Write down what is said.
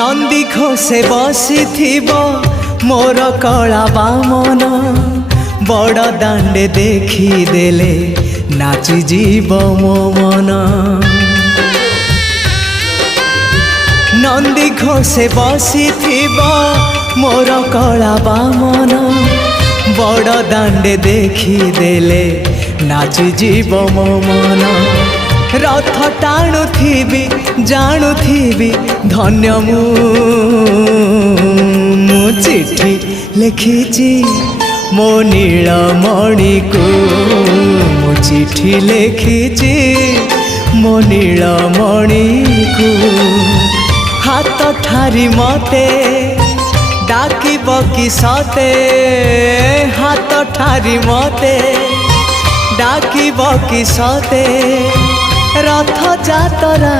नंदी घोषे बसी मोर कला बामन बड़ दांडे देखी देले नाची जीव मो मन। नंदी घोषे बसी मोर कला बामन बड़ दांडे देखी देले नाची जीव मो मन। रथ टाणुथिबी जाणुथिबी धन्य मु चिठी लिखिची मो नीलमणि को मु चिठी लिखिची मो नीलमणि को। हाथ ठारी मते डाकिब कि सते हाथ ठारी मते डाकिब कि सते रथ जातरा।